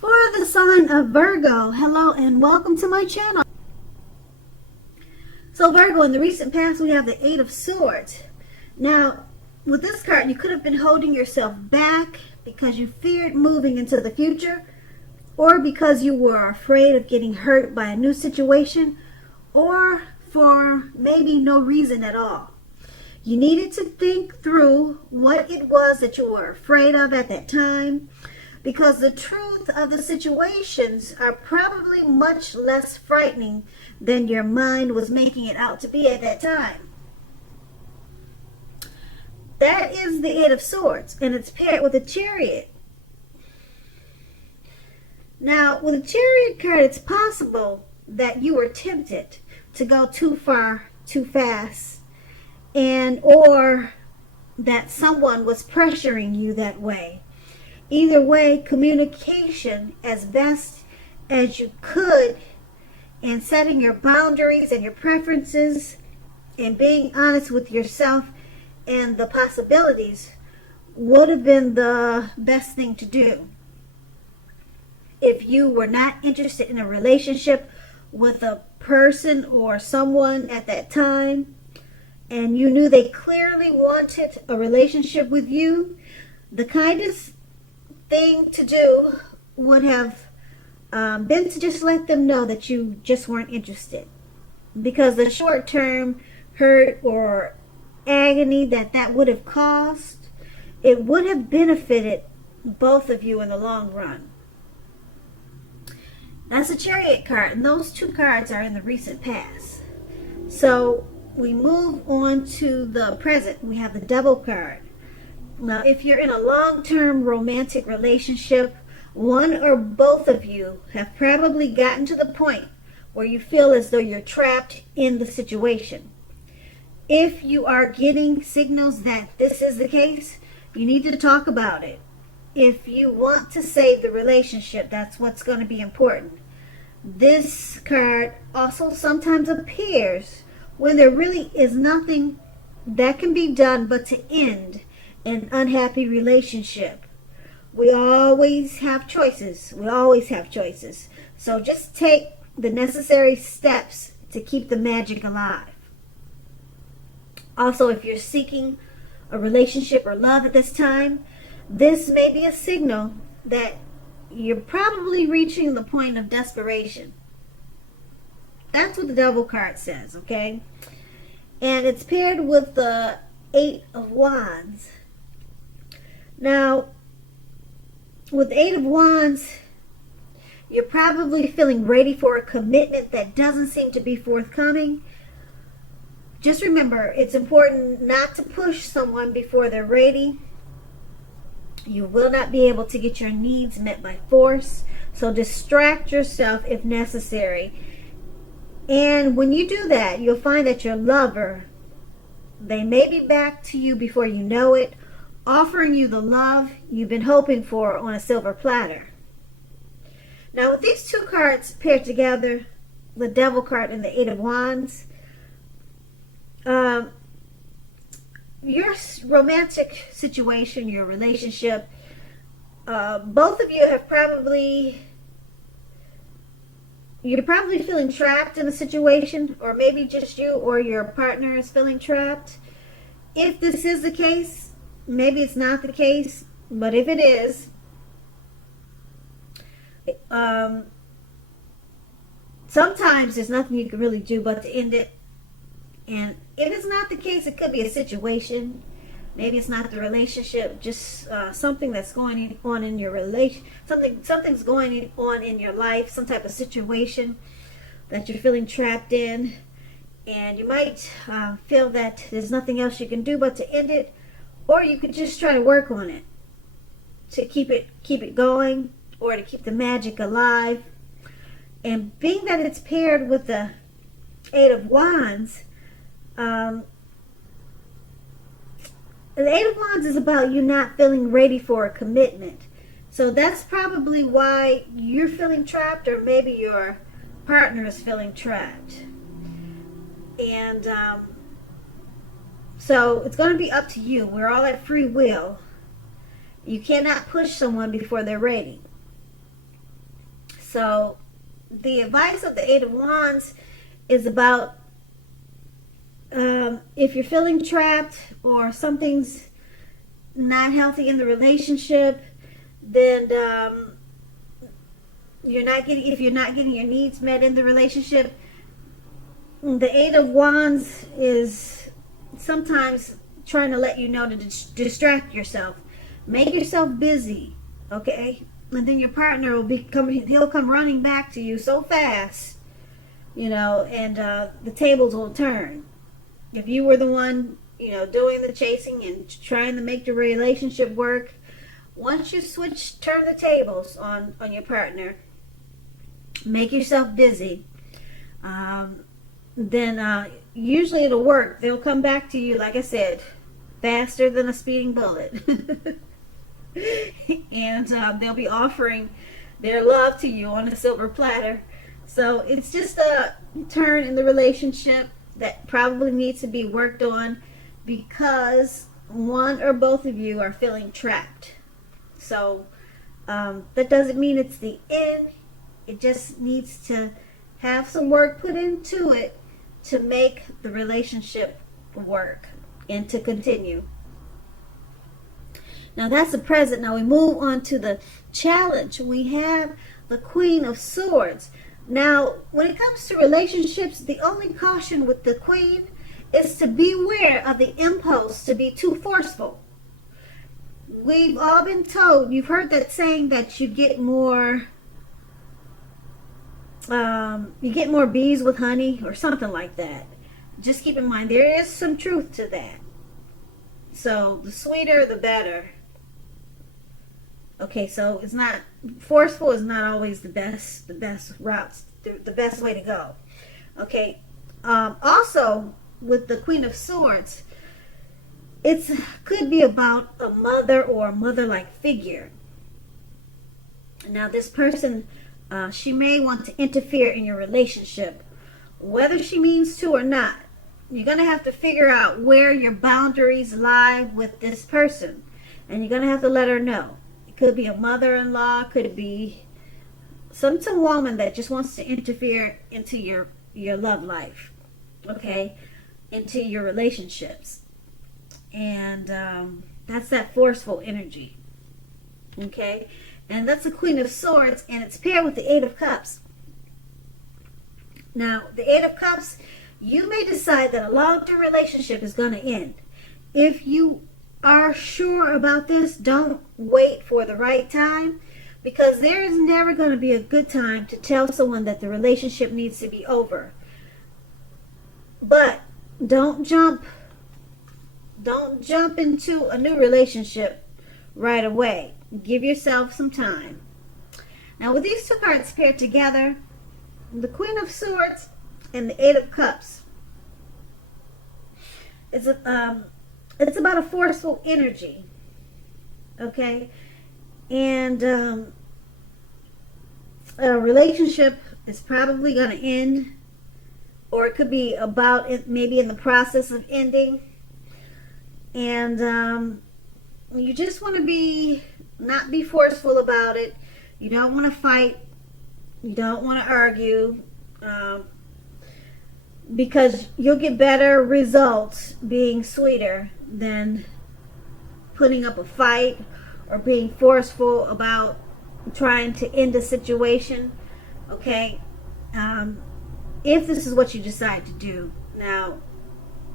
For the sign of Virgo, hello and welcome to my channel. So Virgo, in the recent past we have the Eight of Swords. Now, with this card, you could have been holding yourself back because you feared moving into the future, or because you were afraid of getting hurt by a new situation, or for maybe no reason at all. You needed to think through what it was that you were afraid of at that time, because the truth of the situations are probably much less frightening than your mind was making it out to be at that time. That is the Eight of Swords, and it's paired with a Chariot. Now, with a Chariot card, it's possible that you were tempted to go too far, too fast, and or that someone was pressuring you that way. Either way, communication as best as you could, and setting your boundaries and your preferences and being honest with yourself and the possibilities would have been the best thing to do. If you were not interested in a relationship with a person or someone at that time, and you knew they clearly wanted a relationship with you, the kindest thing to do would have been to just let them know that you just weren't interested, because the short-term hurt or agony that would have caused, it would have benefited both of you in the long run. That's a Chariot card, and those two cards are in the recent past. So we move on to the present. We have the Devil card. Now, if you're in a long-term romantic relationship, one or both of you have probably gotten to the point where you feel as though you're trapped in the situation. If you are getting signals that this is the case, you need to talk about it. If you want to save the relationship, that's what's going to be important. This card also sometimes appears when there really is nothing that can be done but to end an unhappy relationship. We always have choices. So just take the necessary steps to keep the magic alive. Also, if you're seeking a relationship or love at this time, this may be a signal that you're probably reaching the point of desperation. That's what the Devil card says, okay? And it's paired with the Eight of Wands. Now, with the Eight of Wands, you're probably feeling ready for a commitment that doesn't seem to be forthcoming. Just remember, it's important not to push someone before they're ready. You will not be able to get your needs met by force, so distract yourself if necessary. And when you do that, you'll find that your lover, they may be back to you before you know it, offering you the love you've been hoping for on a silver platter. Now, with these two cards paired together, the Devil card and the Eight of Wands, your romantic situation, your relationship, both of you have you're probably feeling trapped in a situation, or maybe just you or your partner is feeling trapped. If this is the case, maybe it's not the case, but if it is, sometimes there's nothing you can really do but to end it. And if it's not the case, it could be a situation. Maybe it's not the relationship, just something that's going on in your relation. Something's going on in your life, some type of situation that you're feeling trapped in, and you might feel that there's nothing else you can do but to end it, or you could just try to work on it to keep it going, or to keep the magic alive. And being that it's paired with the Eight of Wands, the Eight of Wands is about you not feeling ready for a commitment. So that's probably why you're feeling trapped, or maybe your partner is feeling trapped. And so it's going to be up to you. We're all at free will. You cannot push someone before they're ready. So the advice of the Eight of Wands is about if you're feeling trapped or something's not healthy in the relationship, then if you're not getting your needs met in the relationship, the Eight of Wands is sometimes trying to let you know to distract yourself. Make yourself busy, okay? And then your partner he'll come running back to you so fast, and the tables will turn. If you were the one, doing the chasing and trying to make the relationship work, once you turn the tables on your partner, make yourself busy, then usually it'll work. They'll come back to you, like I said, faster than a speeding bullet. And they'll be offering their love to you on a silver platter. So it's just a turn in the relationship that probably needs to be worked on because one or both of you are feeling trapped. So that doesn't mean it's the end. It just needs to have some work put into it to make the relationship work and to continue. Now that's the present. Now we move on to the challenge. We have the Queen of Swords. Now, when it comes to relationships, the only caution with the Queen is to beware of the impulse to be too forceful. We've all been told, you've heard that saying that you get more bees with honey or something like that. Just keep in mind, there is some truth to that. So the sweeter, the better. Okay, so it's not forceful is not always the best routes, the best way to go. Okay, also with the Queen of Swords, it could be about a mother or a mother-like figure. Now this person, she may want to interfere in your relationship, whether she means to or not. You're going to have to figure out where your boundaries lie with this person, and you're going to have to let her know. Could be a mother-in-law, could be some woman that just wants to interfere into your love life, okay, into your relationships, and that's that forceful energy, okay, and that's the Queen of Swords, and it's paired with the Eight of Cups. Now, the Eight of Cups, you may decide that a long-term relationship is going to end. If you are sure about this, don't wait for the right time, because there is never going to be a good time to tell someone that the relationship needs to be over. But don't jump into a new relationship right away. Give yourself some time. Now with these two cards paired together, the Queen of Swords and the Eight of Cups, it's about a forceful energy, okay? And a relationship is probably going to end, or it could be about it, maybe in the process of ending. And you just want to not be forceful about it. You don't want to fight. You don't want to argue. Because you'll get better results being sweeter than putting up a fight or being forceful about trying to end a situation, okay? If this is what you decide to do. Now,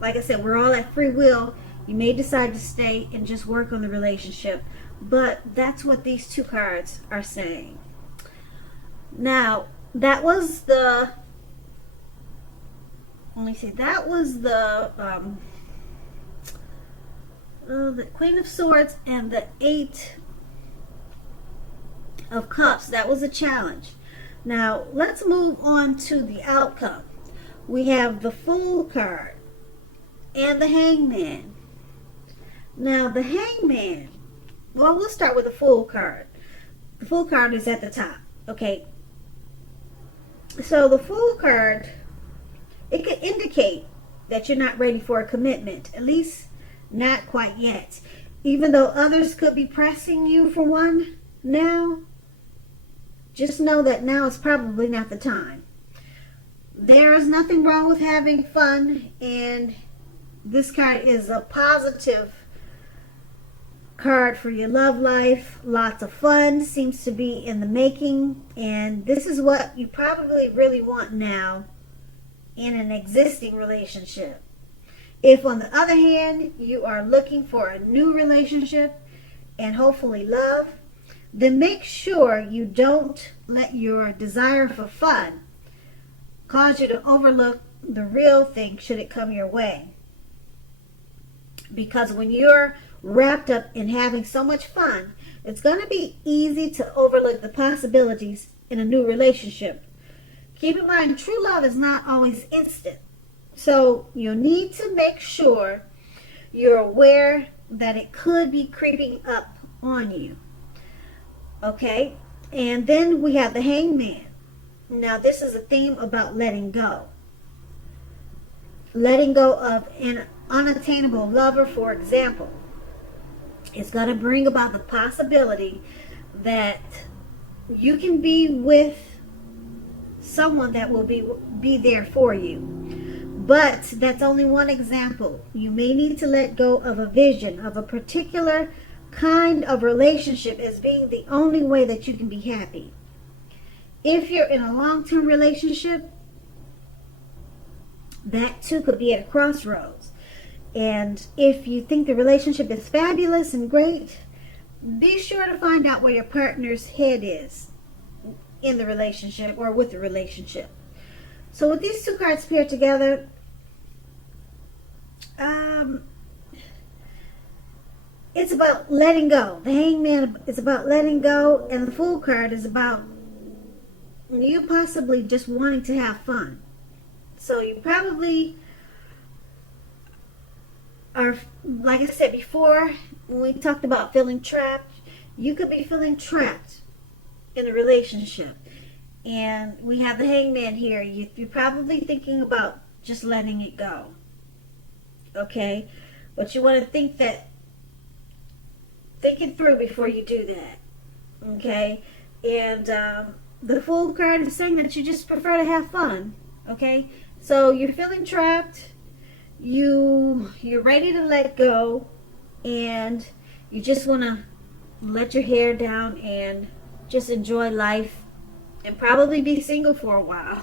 like I said, we're all at free will. You may decide to stay and just work on the relationship, but that's what these two cards are saying. Now, that was the Queen of Swords and the Eight of Cups. That was a challenge. Now, let's move on to the outcome. We have the Fool card and the Hangman. Now, the Hangman, well, we'll start with the Fool card. The Fool card is at the top, okay? So the Fool card, it could indicate that you're not ready for a commitment, at least not quite yet. Even though others could be pressing you for one now, just know that now is probably not the time. There is nothing wrong with having fun, and this card is a positive card for your love life. Lots of fun seems to be in the making, and this is what you probably really want now in an existing relationship. If, on the other hand, you are looking for a new relationship and hopefully love, then make sure you don't let your desire for fun cause you to overlook the real thing should it come your way. Because when you're wrapped up in having so much fun, it's going to be easy to overlook the possibilities in a new relationship. Keep in mind, true love is not always instant. So you need to make sure you're aware that it could be creeping up on you. Okay? And then we have the Hangman. Now this is a theme about letting go. Letting go of an unattainable lover, for example, is going to bring about the possibility that you can be with someone that will be there for you. But that's only one example. You may need to let go of a vision of a particular kind of relationship as being the only way that you can be happy. If you're in a long-term relationship, that too could be at a crossroads. And if you think the relationship is fabulous and great, be sure to find out where your partner's head is in the relationship or with the relationship. So with these two cards paired together, it's about letting go. The Hangman is about letting go, and the Fool card is about you possibly just wanting to have fun. So you probably are, like I said before, when we talked about feeling trapped, you could be feeling trapped in a relationship. And we have the Hangman here. You're probably thinking about just letting it go. Okay? But you want to think it through before you do that. Okay? And the Fool card is saying that you just prefer to have fun. Okay? So you're feeling trapped. You're ready to let go. And you just want to let your hair down and just enjoy life. And probably be single for a while.